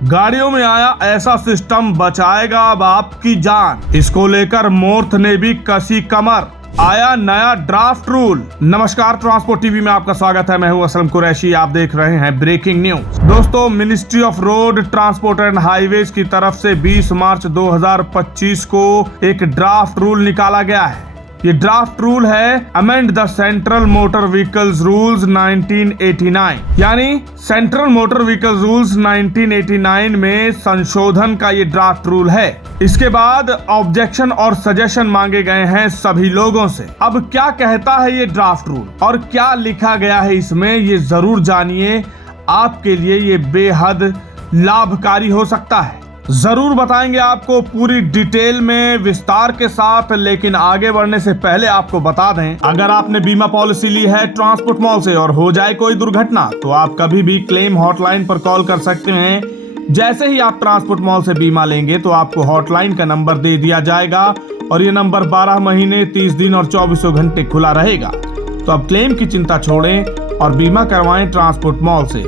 गाड़ियों में आया ऐसा सिस्टम बचाएगा अब आपकी जान। इसको लेकर मोर्थ ने भी कसी कमर। आया नया ड्राफ्ट रूल। नमस्कार, ट्रांसपोर्ट टीवी में आपका स्वागत है। मैं हूं असलम कुरैशी। आप देख रहे हैं ब्रेकिंग न्यूज। दोस्तों, ministry of road transport and highways की तरफ से 20 मार्च 2025 को एक ड्राफ्ट रूल निकाला गया है। ये ड्राफ्ट रूल है amend the central motor vehicles rules 1989, यानी सेंट्रल मोटर व्हीकल्स रूल्स 1989 में संशोधन का ये ड्राफ्ट रूल है। इसके बाद ऑब्जेक्शन और सजेशन मांगे गए हैं सभी लोगों से। अब क्या कहता है ये ड्राफ्ट रूल और क्या लिखा गया है इसमें, ये जरूर जानिए। आपके लिए ये बेहद लाभकारी हो सकता है। जरूर बताएंगे आपको पूरी डिटेल में विस्तार के साथ। लेकिन आगे बढ़ने से पहले आपको बता दें, अगर आपने बीमा पॉलिसी ली है ट्रांसपोर्ट मॉल से और हो जाए कोई दुर्घटना, तो आप कभी भी क्लेम हॉटलाइन पर कॉल कर सकते हैं। जैसे ही आप ट्रांसपोर्ट मॉल से बीमा लेंगे तो आपको हॉटलाइन का नंबर दे दिया जाएगा और ये नंबर 12 महीने 30 दिन और 24 घंटे खुला रहेगा। तो अब क्लेम की चिंता छोड़ें और बीमा करवाएं ट्रांसपोर्ट मॉल से।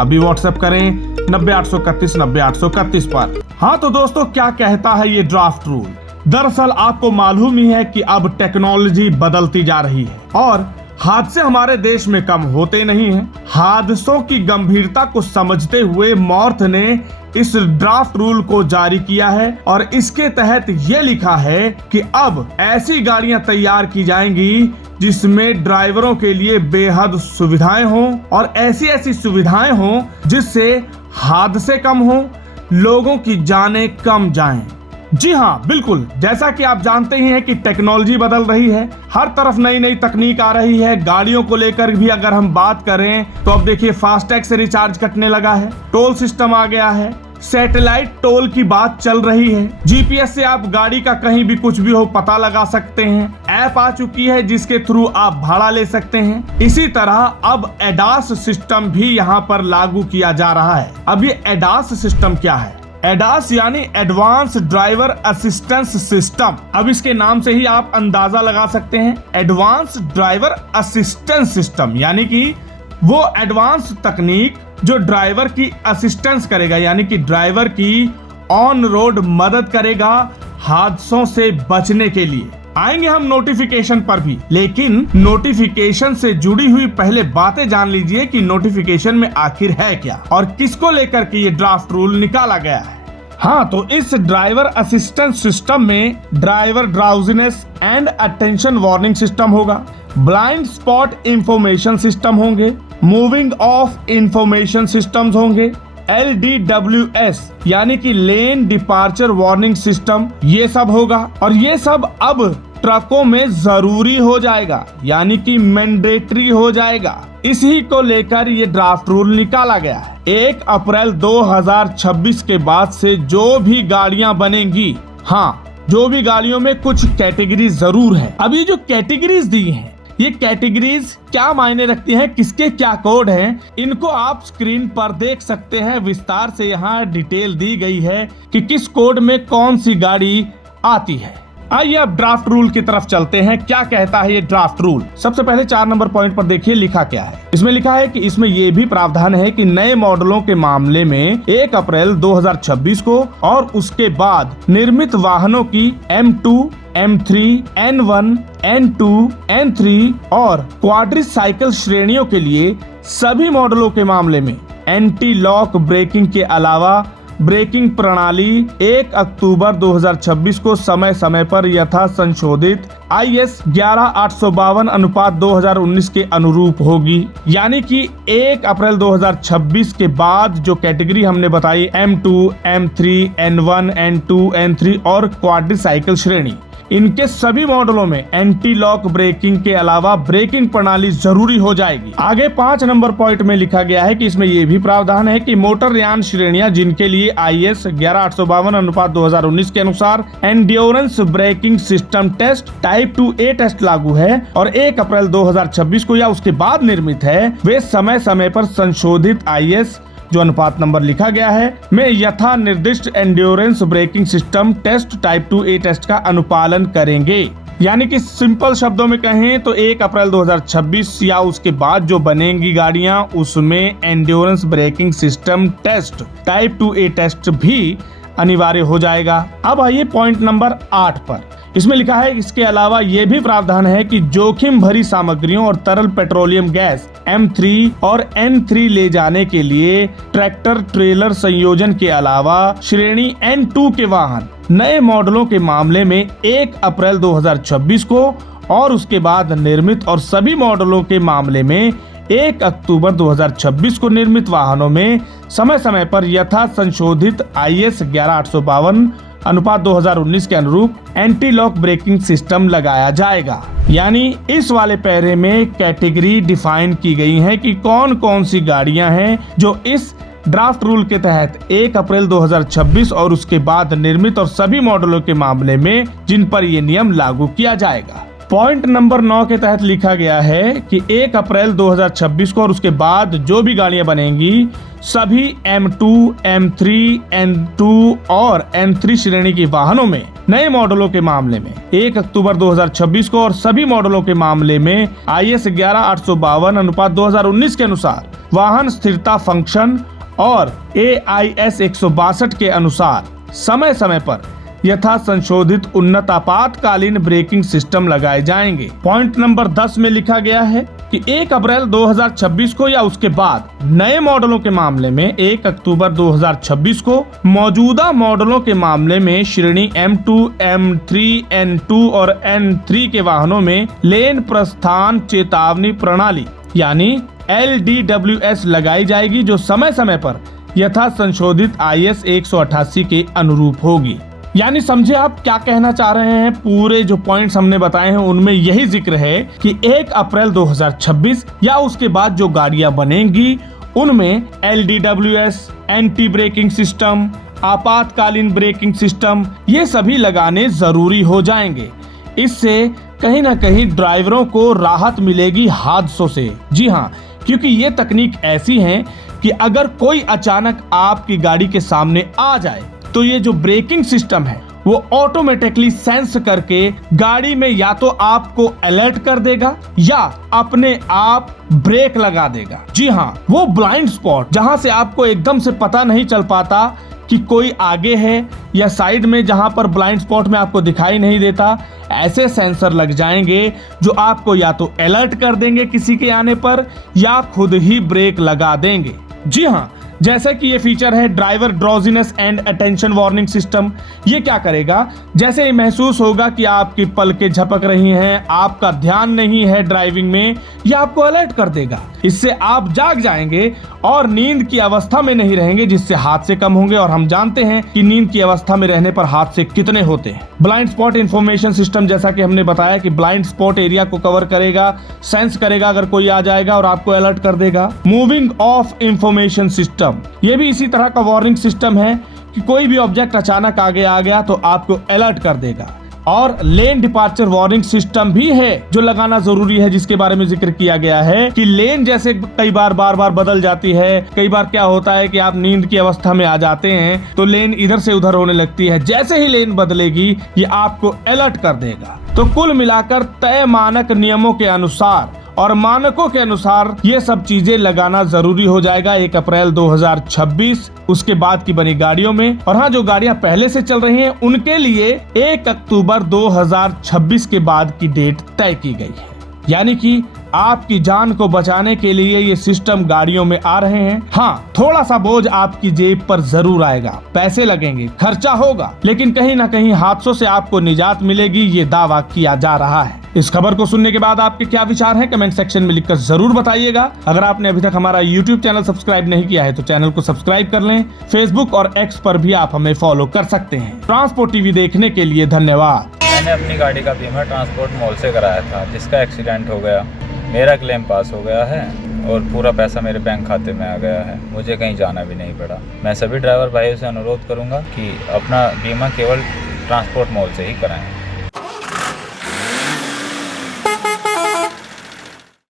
अभी व्हाट्सएप करें 90 831 90 831 पर। हाँ तो दोस्तों, क्या कहता है ये ड्राफ्ट रूल। दरअसल आपको मालूम ही है कि अब टेक्नोलॉजी बदलती जा रही है और हादसे हमारे देश में कम होते नहीं हैं। हादसों की गंभीरता को समझते हुए मोर्थ ने इस ड्राफ्ट रूल को जारी किया है और इसके तहत ये लिखा है कि अब ऐसी गाड़ियां तैयार की जाएंगी जिसमें ड्राइवरों के लिए बेहद सुविधाएं हों और ऐसी सुविधाएं हों जिससे हादसे कम हों, लोगों की जानें कम जाएं। जी हाँ, बिल्कुल। जैसा कि आप जानते ही हैं कि टेक्नोलॉजी बदल रही है, हर तरफ नई नई तकनीक आ रही है। गाड़ियों को लेकर भी अगर हम बात करें तो अब देखिए फास्टैग से रिचार्ज कटने लगा है, टोल सिस्टम आ गया है, सैटेलाइट टोल की बात चल रही है, जीपीएस से आप गाड़ी का कहीं भी कुछ भी हो पता लगा सकते हैं, ऐप आ चुकी है जिसके थ्रू आप भाड़ा ले सकते हैं। इसी तरह अब एडास सिस्टम भी यहाँ पर लागू किया जा रहा है। अब ये एडास सिस्टम क्या है? एडास यानी एडवांस ड्राइवर असिस्टेंस सिस्टम। अब इसके नाम से ही आप अंदाजा लगा सकते हैं। एडवांस ड्राइवर असिस्टेंस सिस्टम यानी कि वो एडवांस तकनीक जो ड्राइवर की असिस्टेंस करेगा, यानी कि ड्राइवर की ऑन रोड मदद करेगा हादसों से बचने के लिए। आएंगे हम नोटिफिकेशन पर भी, लेकिन नोटिफिकेशन से जुड़ी हुई पहले बातें जान लीजिए कि नोटिफिकेशन में आखिर है क्या और किसको लेकर के ये ड्राफ्ट रूल निकाला गया है। हाँ, तो इस ड्राइवर असिस्टेंस सिस्टम में driver drowsiness and attention warning system होगा, ब्लाइंड स्पॉट इंफॉर्मेशन सिस्टम होंगे, मूविंग ऑफ इंफॉर्मेशन सिस्टम्स होंगे, LDWS यानी कि लेन डिपार्चर वार्निंग सिस्टम, ये सब होगा। और ये सब अब ट्रकों में जरूरी हो जाएगा, यानी कि मैंडेटरी हो जाएगा। इसी को लेकर ये ड्राफ्ट रूल निकाला गया है। 1 अप्रैल 2026 के बाद से जो भी गाड़ियां बनेंगी, हाँ, जो भी गाड़ियों में कुछ कैटेगरीज जरूर है। अब ये जो कैटेगरीज दी हैं, ये कैटेगरीज क्या मायने रखती हैं, किसके क्या कोड हैं, इनको आप स्क्रीन पर देख सकते हैं। विस्तार से यहाँ डिटेल दी गई है कि किस कोड में कौन सी गाड़ी आती है। आइए अब ड्राफ्ट रूल की तरफ चलते हैं। क्या कहता है ये ड्राफ्ट रूल? सबसे पहले 4 नंबर पॉइंट पर देखिए लिखा क्या है। इसमें लिखा है कि इसमें ये भी प्रावधान है कि नए मॉडलों के मामले में 1 अप्रैल 2026 को और उसके बाद निर्मित वाहनों की M2, M3, N1, N2, N3 और क्वाड्रीसाइकिल श्रेणियों के लिए सभी मॉडलों के मामले में एंटी लॉक ब्रेकिंग के अलावा ब्रेकिंग प्रणाली 1 अक्टूबर 2026 को समय समय पर यथा संशोधित IS 11852/2019 के अनुरूप होगी। यानी कि 1 अप्रैल 2026 के बाद जो कैटेगरी हमने बताई M2, M3, N1, N2, N3 और क्वाड्रीसाइकिल श्रेणी, इनके सभी मॉडलों में एंटी लॉक ब्रेकिंग के अलावा ब्रेकिंग प्रणाली जरूरी हो जाएगी। आगे 5 नंबर पॉइंट में लिखा गया है कि इसमें यह भी प्रावधान है कि मोटरयान श्रेणियां जिनके लिए IS 11852/2019 के अनुसार endurance braking system test type 2A test लागू है और 1 अप्रैल 2026 को या उसके बाद निर्मित है, वे समय समय पर संशोधित IS जो अनुपात नंबर लिखा गया है में यथा निर्दिष्ट endurance braking system test type 2A test का अनुपालन करेंगे। यानी कि सिंपल शब्दों में कहें तो 1 अप्रैल 2026 या उसके बाद जो बनेंगी गाड़ियां उसमें endurance braking system test type 2A test भी अनिवार्य हो जाएगा। अब आइए पॉइंट नंबर 8 पर। इसमें लिखा है इसके अलावा ये भी प्रावधान है कि जोखिम भरी सामग्रियों और तरल पेट्रोलियम गैस M3 और N3 ले जाने के लिए ट्रैक्टर ट्रेलर संयोजन के अलावा श्रेणी N2 के वाहन नए मॉडलों के मामले में 1 अप्रैल 2026 को और उसके बाद निर्मित और सभी मॉडलों के मामले में 1 अक्टूबर 2026 को निर्मित वाहनों में समय समय पर यथा संशोधित IS 11852 अनुपात 2019 के अनुरूप एंटी लॉक ब्रेकिंग सिस्टम लगाया जाएगा। यानी इस वाले पैरे में कैटेगरी डिफाइन की गई है कि कौन कौन सी गाड़ियां हैं जो इस ड्राफ्ट रूल के तहत 1 अप्रैल 2026 और उसके बाद निर्मित और सभी मॉडलों के मामले में जिन पर ये नियम लागू किया जाएगा। पॉइंट नंबर 9 के तहत लिखा गया है कि 1 अप्रैल 2026 को और उसके बाद जो भी गाड़ियां बनेंगी सभी M2, M3, N2 और N3 श्रेणी के वाहनों में नए मॉडलों के मामले में 1 अक्टूबर 2026 को और सभी मॉडलों के मामले में IS 11852 अनुपात 2019 के अनुसार वाहन स्थिरता फंक्शन और AIS 162 के अनुसार समय समय पर यथा संशोधित उन्नत आपातकालीन ब्रेकिंग सिस्टम लगाए जाएंगे। पॉइंट नंबर 10 में लिखा गया है कि 1 अप्रैल 2026 को या उसके बाद नए मॉडलों के मामले में 1 अक्टूबर 2026 को मौजूदा मॉडलों के मामले में श्रेणी M2, M3, N2 और N3 के वाहनों में लेन प्रस्थान चेतावनी प्रणाली यानी LDWS लगाई जाएगी जो समय समय पर यथा संशोधित IS 188 के अनुरूप होगी। यानी समझे आप क्या कहना चाह रहे हैं। पूरे जो पॉइंट्स हमने बताए हैं उनमें यही जिक्र है कि 1 अप्रैल 2026 या उसके बाद जो गाड़ियां बनेंगी उनमें LDWS, एंटी ब्रेकिंग सिस्टम, आपातकालीन ब्रेकिंग सिस्टम ये सभी लगाने जरूरी हो जाएंगे। इससे कहीं ना कहीं ड्राइवरों को राहत मिलेगी हादसों से। जी हाँ, क्योंकि ये तकनीक ऐसी है कि अगर कोई अचानक आपकी गाड़ी के सामने आ जाए तो ये जो ब्रेकिंग सिस्टम है वो ऑटोमेटिकली सेंस करके गाड़ी में या तो आपको अलर्ट कर देगा या अपने आप ब्रेक लगा देगा। जी हाँ, वो ब्लाइंड स्पॉट जहां से आपको एकदम से पता नहीं चल पाता कि कोई आगे है या साइड में, जहां पर ब्लाइंड स्पॉट में आपको दिखाई नहीं देता, ऐसे सेंसर लग जाएंगे जो आपको या तो अलर्ट कर देंगे किसी के आने पर या खुद ही ब्रेक लगा देंगे। जी हाँ, जैसे कि ये फीचर है driver drowsiness and attention warning system. ये क्या करेगा, जैसे ही महसूस होगा कि आपकी पलकें झपक रही हैं, आपका ध्यान नहीं है ड्राइविंग में, ये आपको अलर्ट कर देगा। इससे आप जाग जाएंगे और नींद की अवस्था में नहीं रहेंगे, जिससे हादसे कम होंगे। और हम जानते हैं कि नींद की अवस्था में रहने पर हादसे कितने होते हैं। ब्लाइंड स्पॉट इंफॉर्मेशन सिस्टम, जैसा कि हमने बताया कि ब्लाइंड स्पॉट एरिया को कवर करेगा, सेंस करेगा अगर कोई आ जाएगा और आपको अलर्ट कर देगा। मूविंग ऑफ इंफॉर्मेशन सिस्टम, ये भी इसी तरह का वार्निंग सिस्टम है कि कोई भी ऑब्जेक्ट अचानक आगे आ गया तो आपको अलर्ट कर देगा। और लेन डिपार्चर वार्निंग सिस्टम भी है जो लगाना जरूरी है, जिसके बारे में जिक्र किया गया है कि लेन जैसे कई बार बार बदल जाती है। कई बार क्या होता है कि आप नींद की अवस्था में आ जाते हैं तो लेन इधर से उधर होने लगती है। जैसे ही लेन बदलेगी ये आपको अलर्ट कर देगा। तो कुल मिलाकर तय मानक नियमों के अनुसार और मानकों के अनुसार ये सब चीजें लगाना जरूरी हो जाएगा 1 अप्रैल 2026 उसके बाद की बनी गाड़ियों में। और हाँ, जो गाड़ियां पहले से चल रही हैं उनके लिए 1 अक्टूबर 2026 के बाद की डेट तय की गई है। यानी कि आपकी जान को बचाने के लिए ये सिस्टम गाड़ियों में आ रहे हैं। हाँ, थोड़ा सा बोझ आपकी जेब पर जरूर आएगा, पैसे लगेंगे, खर्चा होगा, लेकिन कहीं ना कहीं हादसों से आपको निजात मिलेगी, ये दावा किया जा रहा है। इस खबर को सुनने के बाद आपके क्या विचार हैं, कमेंट सेक्शन में लिखकर जरूर बताइएगा। अगर आपने अभी तक हमारा YouTube चैनल सब्सक्राइब नहीं किया है तो चैनल को सब्सक्राइब कर लें। फेसबुक और X पर भी आप हमें फॉलो कर सकते हैं। ट्रांसपोर्ट टीवी देखने के लिए धन्यवाद। मैंने अपनी गाड़ी का बीमा ट्रांसपोर्ट मॉल से कराया था, जिसका एक्सीडेंट हो गया। मेरा क्लेम पास हो गया है और पूरा पैसा मेरे बैंक खाते में आ गया है। मुझे कहीं जाना भी नहीं पड़ा। मैं सभी ड्राइवर भाइयों से अनुरोध करूंगा कि अपना बीमा केवल ट्रांसपोर्ट मॉल से ही कराएं।